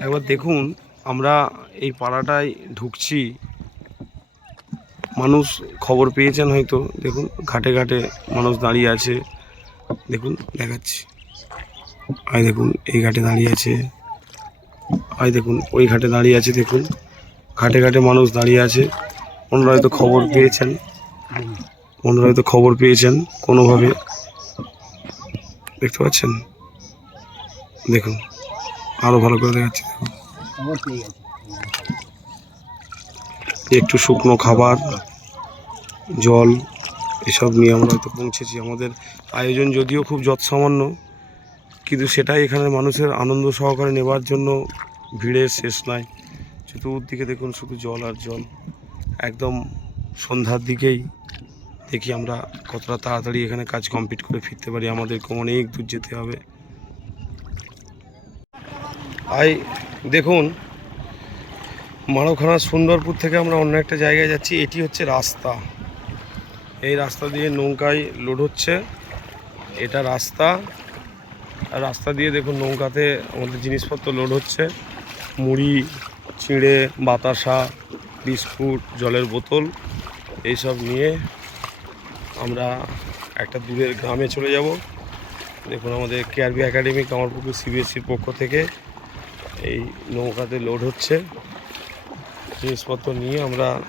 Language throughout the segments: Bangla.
একবার দেখুন, আমরা এই পাড়াটায় ঢুকছি। মানুষ খবর পেয়েছেন হয়তো। দেখুন, ঘাটে ঘাটে মানুষ দাঁড়িয়ে আছে। দেখুন, দেখাচ্ছি। আয় দেখুন, এই ঘাটে দাঁড়িয়ে আছে। আয় দেখুন, ওই ঘাটে দাঁড়িয়ে আছে, দেখুন। ঘাটে ঘাটে মানুষ দাঁড়িয়ে আছে। ওনারা হয়তো খবর পেয়েছেন। ওনারা হয়তো খবর পেয়েছেন কোনোভাবে। দেখতে পাচ্ছেন? দেখুন। আরও ভালো করে দেখাচ্ছি একটু শুকনো খাবার, জল, এসব নিয়ে আমরা হয়তো পৌঁছেছি। আমাদের আয়োজন যদিও খুব যৎসামান্য, কিন্তু সেটাই এখানে মানুষের আনন্দ সহকারে নেবার জন্য ভিড়ের শেষ নাই। চতুর্দিকে দেখুন শুধু জল আর জল। একদম সন্ধ্যার দিকেই দেখি আমরা কতটা তাড়াতাড়ি এখানে কাজ কমপ্লিট করে ফিরতে পারি। আমাদেরকে অনেক দূর যেতে হবে। আই দেখুন, মানবখানা সুন্দরপুর থেকে আমরা অন্য একটা জায়গায় যাচ্ছি, এটি হচ্ছে রাস্তা। এই রাস্তা দিয়ে নৌকায় লোড হচ্ছে। এটা রাস্তা। আর রাস্তা দিয়ে দেখুন, নৌকাতে আমাদের জিনিসপত্র লোড হচ্ছে। মুড়ি, চিঁড়ে, বাতাসা, বিস্কুট, জলের বোতল, এইসব নিয়ে আমরা একটা দূরের গ্রামে চলে যাব। দেখুন, আমাদের কেআরবি একাডেমি কামারপুকুর সিবিএসসির পক্ষ থেকে এই নৌকাতে লোড হচ্ছে। জিনিসপত্র নিয়ে আমরা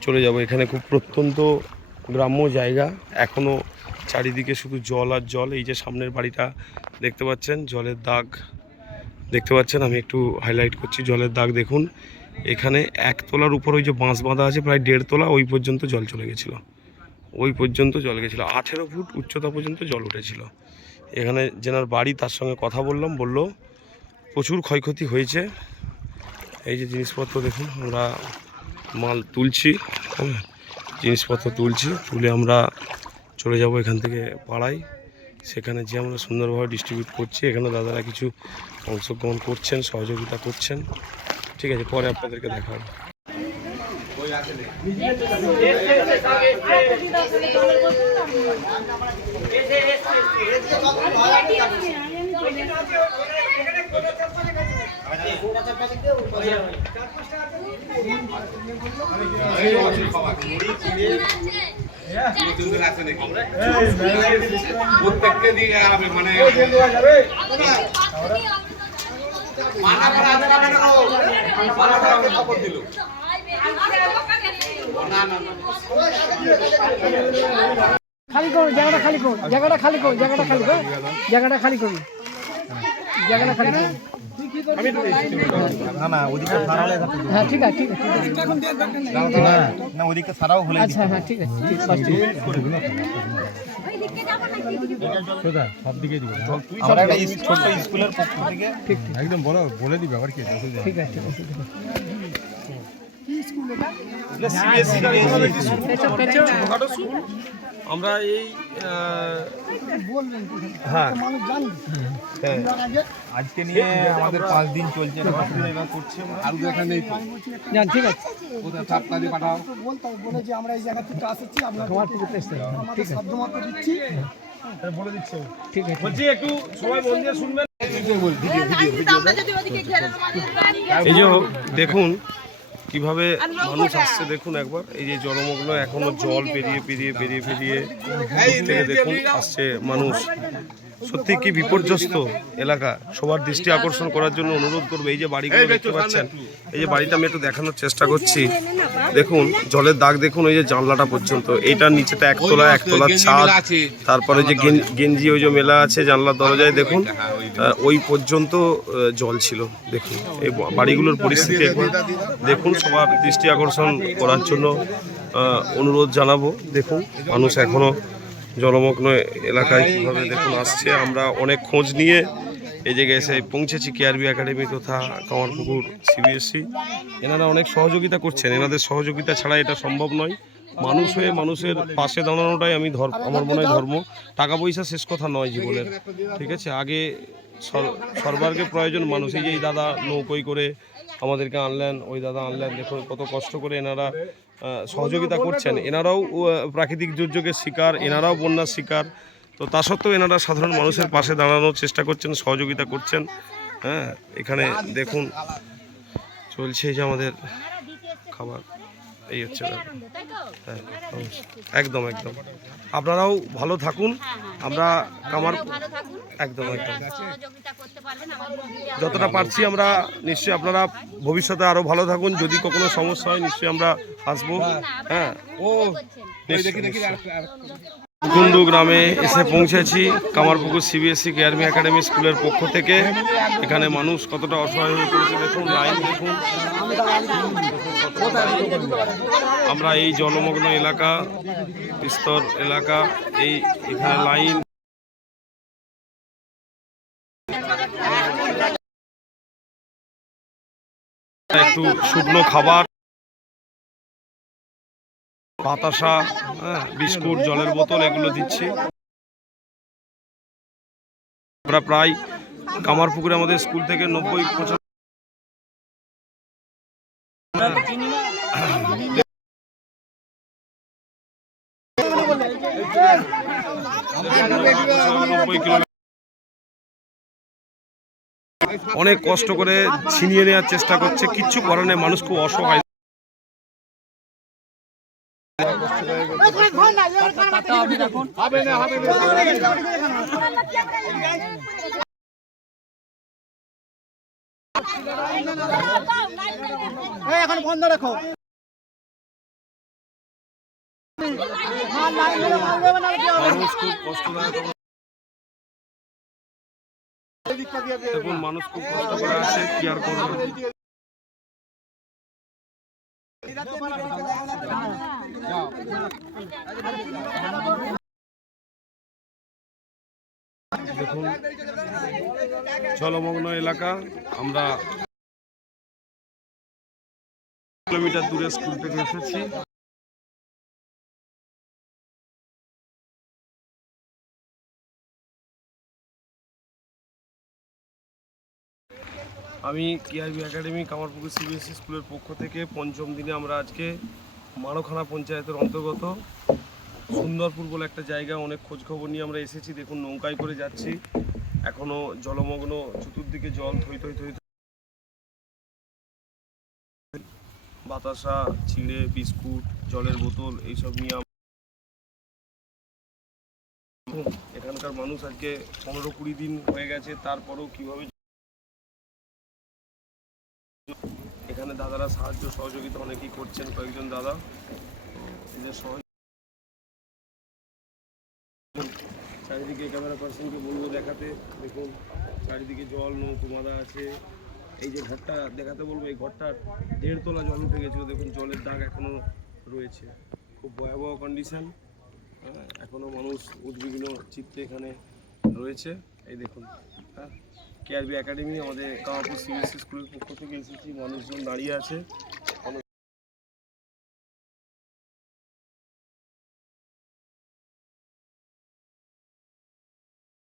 চলে যাব। এখানে খুব প্রত্যন্ত গ্রাম্য জায়গা। এখনও চারিদিকে শুধু জল আর জল। এই যে সামনের বাড়িটা দেখতে পাচ্ছেন, জলের দাগ দেখতে পাচ্ছেন। আমি একটু হাইলাইট করছি, জলের দাগ দেখুন। এখানে এক তোলার উপর ওই যে বাঁশ বাঁধা আছে, প্রায় দেড় তোলা, ওই পর্যন্ত জল চলে গেছিল। ওই পর্যন্ত জল গেছিল। আঠেরো ফুট উচ্চতা পর্যন্ত জল উঠেছিল। এখানে যেনার বাড়ি, তার সঙ্গে কথা বললাম, বলল প্রচুর ক্ষয়ক্ষতি হয়েছে এই যে জিনিসপত্র দেখুন আমরা মাল তুলছি হ্যাঁ, জিনিসপত্র তুলছি তুলে আমরা চলে যাব এখান থেকে পাড়ায় সেখানে যে আমরা সুন্দরভাবে ডিস্ট্রিবিউট করছি এখানে দাদারা কিছু অংশগ্রহণ করছেন সহযোগিতা করছেন ঠিক আছে পরে আপনাদেরকে দেখা প্রত্যেককে দিয়ে হবে মানে মানা করা আছে না? মানা করা খবর দিল খালি করুন জায়গাটা খালি করুন জায়গাটা খালি করুন জায়গাটা খালি করুন জায়গাটা খালি করুন না না ওদিকে সারালে হ্যাঁ ঠিক আছে ঠিক আছে না ওদিকে সারাও হলে আচ্ছা হ্যাঁ ঠিক আছে ঠিক আছে। স্কুলের পক্ষ থেকে। একদম বলো বলে দিবে আবার কি? ঠিক আছে ঠিক আছে। আমরা এই হ্যাঁ। আজকে নিয়ে আমাদের পাঁচ দিন চলছে। করছি আর দেখা নেই তো। ঠিক আছে। কোথায় সাত কাজে পাঠাও। বলতে বলে যে আমরা এই জায়গা থেকে আসছি আপনার তোমার পুকুর আমাদের সাধ্যমতো দিচ্ছি ঠিক আছে। বলছি একটু সবাই দিয়ে শুনবেন আমরা যদি ওদিকে ঘেরে এই যে দেখুন কীভাবে মানুষ আসছে দেখুন একবার। এই যে জলমগ্ন এখনও জল পেরিয়ে পেরিয়ে পেরিয়ে পেরিয়ে থেকে দেখুন আসছে মানুষ। সত্যি কি বিপর্যস্ত এলাকা? সবার দৃষ্টি আকর্ষণ করার জন্য অনুরোধ করব। এই যে বাড়িগুলো দেখতে পাচ্ছেন এই যে বাড়িটা আমি একটু দেখানোর চেষ্টা করছি। দেখুন জলের দাগ দেখুন ওই যে জানলাটা পর্যন্ত। এইটার নিচেটা একতলা একতলার ছাদ। তারপরে যে গেঞ্জি ওই যে মেলা আছে জানলার দরজায় দেখুন। ওই পর্যন্ত জল ছিল। দেখুন এই বাড়িগুলোর পরিস্থিতি একবার দেখুন সবার দৃষ্টি আকর্ষণ করার জন্য অনুরোধ জানাব। দেখুন মানুষ এখনও জলমগ্ন এলাকায় কীভাবে দেখুন আসছে, আমরা অনেক খোঁজ নিয়ে এই জায়গায় এসে পৌঁছেছি, কেআরবি একাডেমি তথা কামারপুকুর সিবিএসসি এনারা অনেক সহযোগিতা করছেন, এনাদের সহযোগিতা ছাড়া এটা সম্ভব নয়। মানুষ হয়ে মানুষের পাশে দাঁড়ানোটাই আমি ধর্ম আমার মনে হয় ধর্ম। টাকা পয়সা শেষ কথা নয় জীবনের, ঠিক আছে? আগে সর- সর্বার্গে প্রয়োজন মানুষ, এই যে দাদা নৌকোই করে আমাদেরকে আনলেন, ওই দাদা আনলেন, দেখুন কত কষ্ট করে এনারা সহযোগিতা করছেন। এনারাও প্রাকৃতিক দুর্যোগের শিকার এনারাও বন্যার শিকার। তো তা সত্ত্বেও এনারা সাধারণ মানুষের পাশে দাঁড়ানোর চেষ্টা করছেন সহযোগিতা করছেন। হ্যাঁ এখানে দেখুন চলছে যে আমাদের খাবার। এই হচ্ছে হ্যাঁ একদম একদম। আপনারাও ভালো থাকুন। আমরা আমার একদম একদম। সহযোগিতা করতে পারবেন। আমাদের যতটা পারছি আমরা নিশ্চয়ই আপনারা ভবিষ্যতে আরও ভালো থাকুন। যদি কখনো সমস্যা হয় নিশ্চয়ই আমরা আসব। হ্যাঁ ও দেখি দেখি কুন্ডু গ্রামে এসে পৌঁছেছি। কামারপুকুর সিবিএসসি কেয়ারমি একাডেমি স্কুলের পক্ষ থেকে। এখানে মানুষ কতটা অসহায় হয়ে পড়েছে দেখুন, লাইন দেখুন। আমরা এই জলমগ্ন এলাকা, বিস্তর এলাকা, এই এখানে লাইন। একটু শুকনো খাবার বাতাসা হ্যাঁ বিস্কুট, জলের বোতল এগুলো দিচ্ছি। আমরা প্রায় কামারপুকুরে আমাদের স্কুল থেকে নব্বই অনেক কষ্ট করে ছিনিয়ে নেওয়ার চেষ্টা করছে, কিচ্ছু করার মানুষ খুব অসহায়। এখন। বন্ধ রাখো। মানুষ খুব। মানুষ কষ্ট করে আছে কি আর করবে। দেখুন জলমগ্ন এলাকা আমরা কিলোমিটার দূরে স্কুল থেকে এসেছি। আমি কেআরবি একাডেমি কামারপুকুর সিবিএসসি স্কুলের পক্ষ থেকে পঞ্চম দিনে আমরা আজকে মারোখানা পঞ্চায়েতের অন্তর্গত সুন্দরপুর বলে একটা জায়গা অনেক খোঁজখবর নিয়ে আমরা এসেছি। দেখুন, নৌকায় করে যাচ্ছি। এখনও জলমগ্ন, চতুর্দিকে জল, থই থই থই। বাতাসা চিড়ে বিস্কুট, জলের বোতল, এইসব নিয়ে এখানকার মানুষ আজকে পনেরো কুড়ি দিন হয়ে গেছে। তারপরেও কীভাবে এখানে দাদারা সাহায্য, সহযোগিতা অনেকেই করছেন, কয়েকজন দাদা। এদের চারিদিকে ক্যামেরা পার্সনকে বলব দেখাতে দেখুন। চারিদিকে জল, নৌকো বাঁধা আছে। এই যে ঘরটা দেখাতে বলব, এই ঘরটার দেড় তলা জল উঠে গেছিল। দেখুন, জলের দাগ এখনও রয়েছে। খুব ভয়াবহ কন্ডিশন এখনও মানুষ উদ্বিগ্ন চিত্তে এখানে রয়েছে। এই দেখুন হ্যাঁ? কেআরবি একাডেমি আমাদের কামাপুর সিবিএসসি স্কুলের পক্ষ থেকে এসেছি। মানুষজন দাঁড়িয়ে আছে।